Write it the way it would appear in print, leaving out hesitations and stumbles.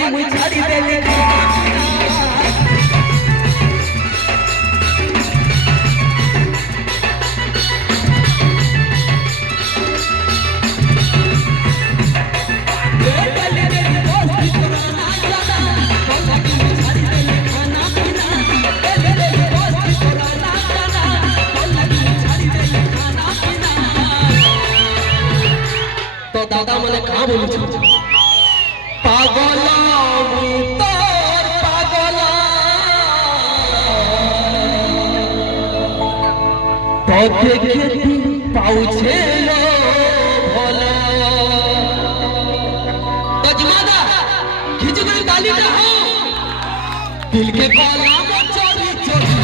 लगी मुझ छाड़ी देले तो दादा मने कहाँ बोलू छू पागल तोर पागल तो देखे पाउछे लो भला गजमादा खिच गई ताली दे हो दिल के कोला में चोरी चोरी